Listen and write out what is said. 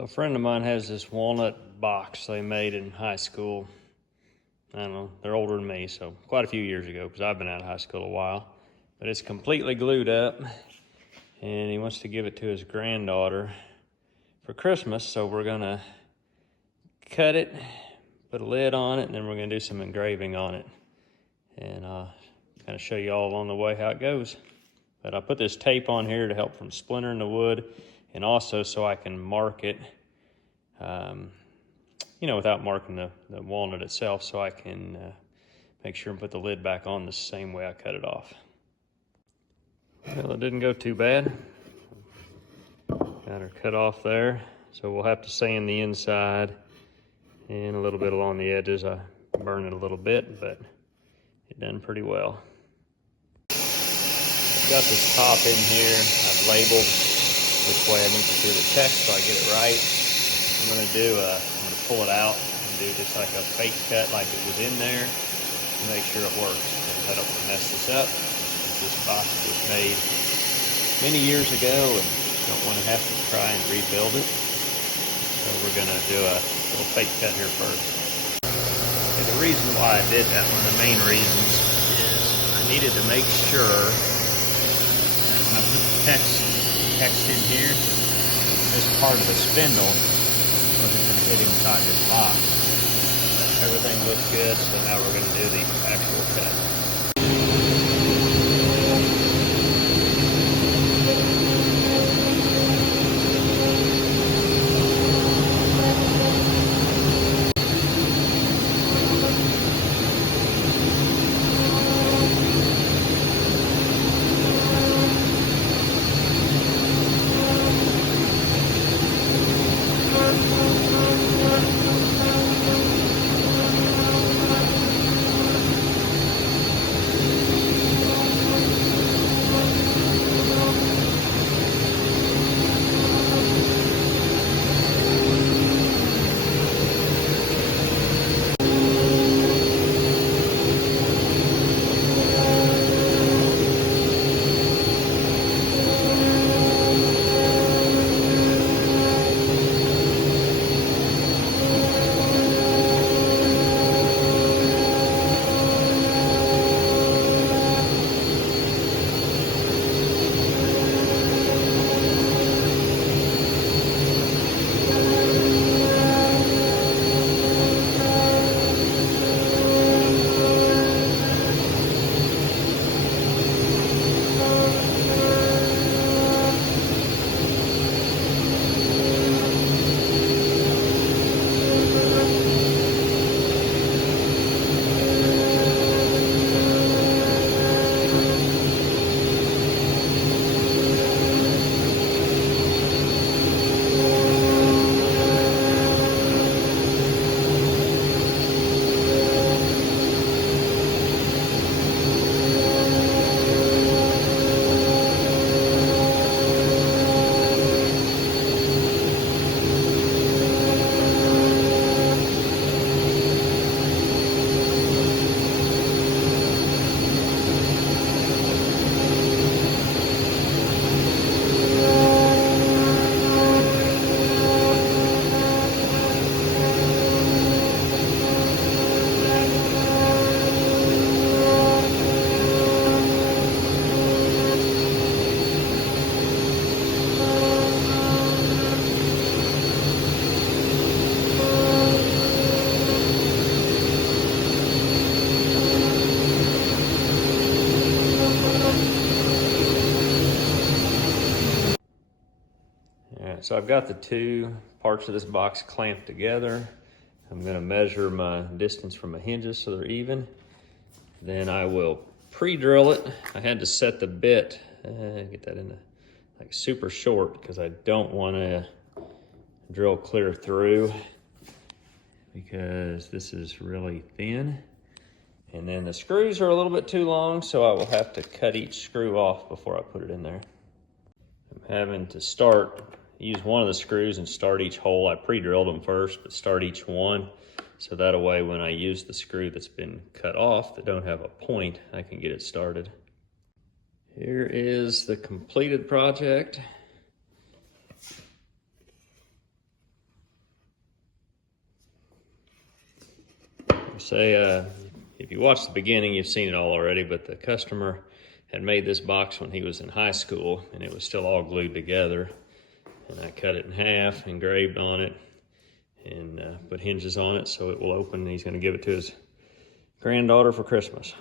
So a friend of mine has this walnut box they made in high school. I don't know, they're older than me, so quite a few years ago, because I've been out of high school a while. But it's completely glued up, and he wants to give it to his granddaughter for Christmas, so we're gonna cut it, put a lid on it, and then we're gonna do some engraving on it. And kind of show you all along the way how it goes. But I put this tape on here to help from splintering the wood, and also so I can mark it, without marking the walnut itself, so I can make sure and put the lid back on the same way I cut it off. Well, it didn't go too bad. Got her cut off there, so we'll have to sand the inside and a little bit along the edges. I burned it a little bit, but it done pretty well. I've got this top in here. I've labeled which way I need to do the text so I get it right. I'm gonna pull it out and do just like a fake cut like it was in there to make sure it works. I don't want to mess this up. This box was made many years ago and don't want to have to try and rebuild it. So we're gonna do a little fake cut here first. And the reason why I did that, one of the main reasons, is I needed to make sure when I put the text in here, this part of the spindle wasn't going to fit inside this box. But everything looks good, so now we're going to do the actual cut. So I've got the two parts of this box clamped together. I'm gonna measure my distance from my hinges so they're even. Then I will pre-drill it. I had to set the bit, get that in like super short because I don't wanna drill clear through because this is really thin. And then the screws are a little bit too long, so I will have to cut each screw off before I put it in there. I'm having to use one of the screws and start each hole. I pre-drilled them first, but start each one. So that way when I use the screw that's been cut off that don't have a point, I can get it started. Here is the completed project. say, if you watch the beginning, you've seen it all already, but the customer had made this box when he was in high school, and it was still all glued together. And I cut it in half, engraved on it, and put hinges on it so it will open, and he's gonna give it to his granddaughter for Christmas.